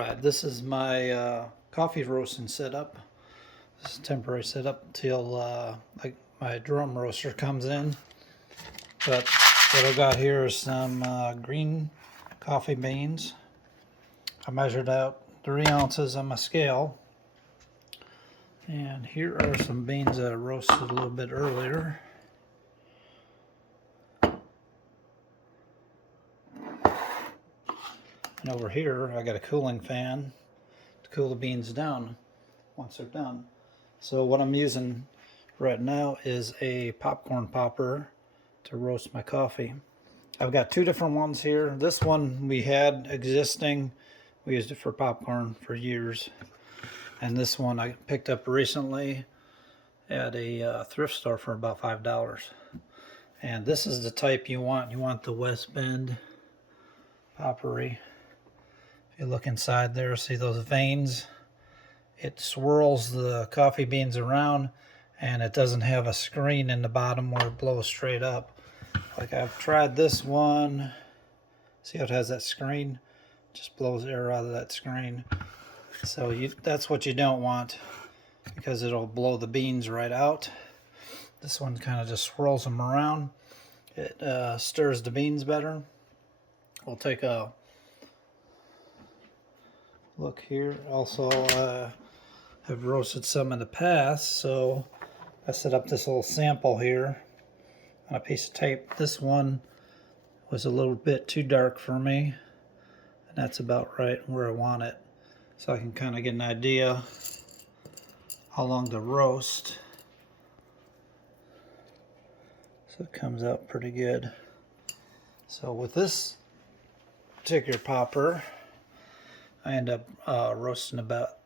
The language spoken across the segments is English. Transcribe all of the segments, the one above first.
Right, this is my coffee roasting setup. This is a temporary setup till like my drum roaster comes in. But what I got here is some green coffee beans. I measured out 3 ounces on my scale. And here are some beans that I roasted a little bit earlier. And over here, I got a cooling fan to cool the beans down once they're done. So what I'm using right now is a popcorn popper to roast my coffee. I've got 2 different ones here. This one we had existing. We used it for popcorn for years. And this one I picked up recently at a thrift store for about $5. And this is the type you want. You want the West Bend poppery. If you look inside there, see those veins? It swirls the coffee beans around, and it doesn't have a screen in the bottom where it blows straight up. Like I've tried this one. See how it has that screen? Just blows air out of that screen. So that's what you don't want, because it'll blow the beans right out. This one kind of just swirls them around. It stirs the beans better. We'll take a look here. Also, have roasted some in the past, so I set up this little sample here on a piece of tape. This one was a little bit too dark for me, and that's about right where I want it. So I can kind of get an idea how long to roast. So it comes out pretty good. So with this particular popper, I end up roasting about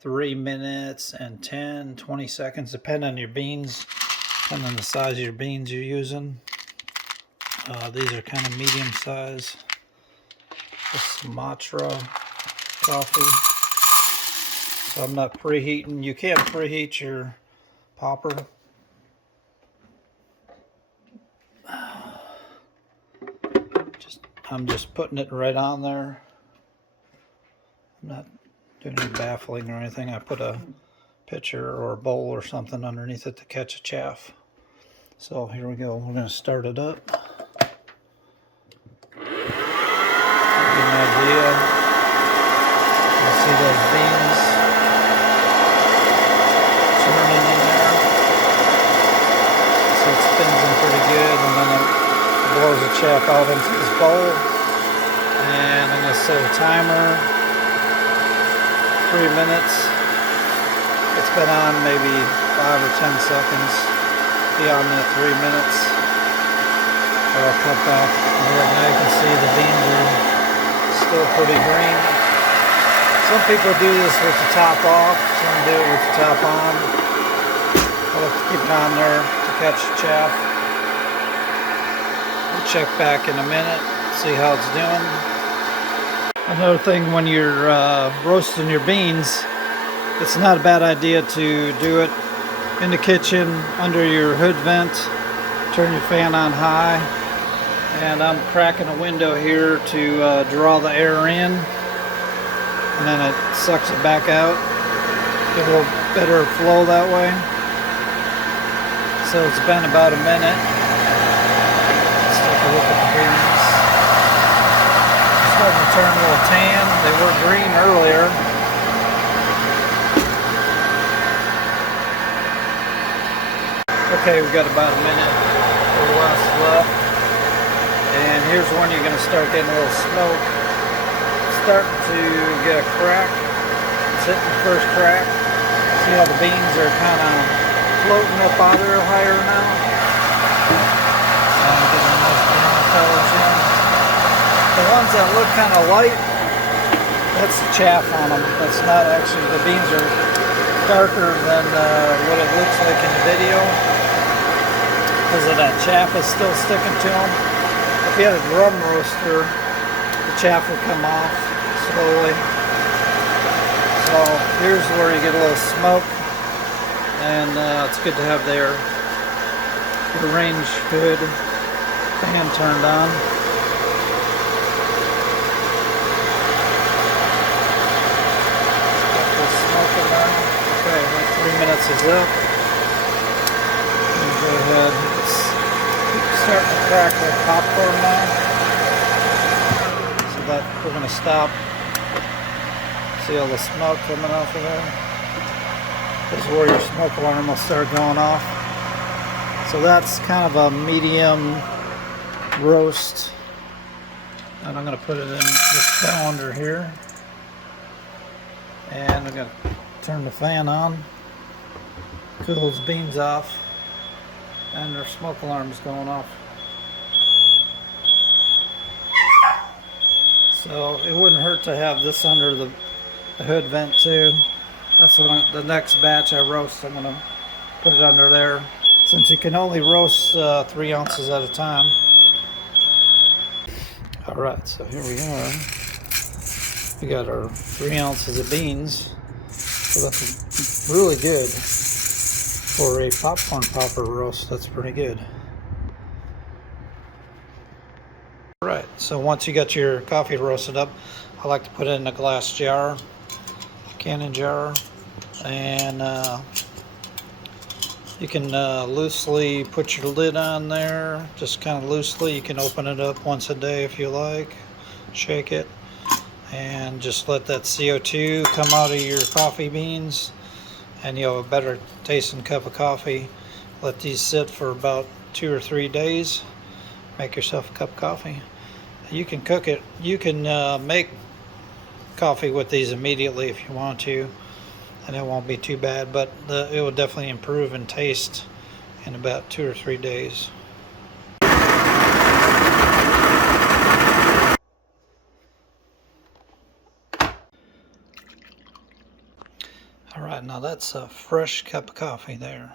3 minutes and 10-20 seconds, depending on your beans, depending on the size of your beans you're using. These are kind of medium size. The Sumatra coffee. So I'm not preheating. You can't preheat your popper. I'm just putting it right on there. I'm not doing any baffling or anything. I put a pitcher or a bowl or something underneath it to catch a chaff. So here we go. We're going to start it up. Get an idea. You see those beans churning in there. So it spins them pretty good, and then it blows the chaff out into this bowl. And I'm going to set a timer. 3 minutes. It's been on maybe 5 or 10 seconds. Beyond that 3 minutes, I'll cut back. And right now you can see the beans are still pretty green. Some people do this with the top off. Some do it with the top on. I'll have to keep it on there to catch the chaff. We'll check back in a minute, see how it's doing. Another thing, when you're roasting your beans, it's not a bad idea to do it in the kitchen under your hood vent. Turn your fan on high, and I'm cracking a window here to draw the air in, and then it sucks it back out. Get a little better flow that way. So it's been about a minute. Let's take a look at the beans. Starting to turn a little tan. They were green earlier. Okay, we've got about a minute or less left. And here's when you're going to start getting a little smoke. It's starting to get a crack. It's hitting the first crack. See how the beans are kind of floating up out there higher now? I'm getting the most brown colors in. The ones that look kind of light, that's the chaff on them. That's not actually, the beans are darker than what it looks like in the video, because of that chaff is still sticking to them. If you had a drum roaster, the chaff would come off slowly. So here's where you get a little smoke, and it's good to have the range hood fan turned on. Okay, like 3 minutes is up. Go ahead. It's starting to crack like popcorn now. So that we're going to stop. See all the smoke coming off of there? This is where your smoke alarm will start going off. So that's kind of a medium roast. And I'm going to put it in this calendar here. And I'm going to turn the fan on. Cool those beans off. And their smoke alarm is going off. So it wouldn't hurt to have this under the hood vent too. That's what the next batch I roast, I'm going to put it under there. Since you can only roast 3 ounces at a time. Alright, so here we are. We got our 3 ounces of beans. So that's really good. For a popcorn popper roast, that's pretty good. Alright, so once you got your coffee roasted up, I like to put it in a glass jar, canning jar, and you can loosely put your lid on there, just kind of loosely. You can open it up once a day if you like, shake it, and just let that CO2 come out of your coffee beans, and you'll have a better tasting cup of coffee. Let these sit for about 2 or 3 days. Make yourself a cup of coffee. You can cook it. You can make coffee with these immediately if you want to, and it won't be too bad, but it will definitely improve in taste in about 2 or 3 days. Alright, now that's a fresh cup of coffee there.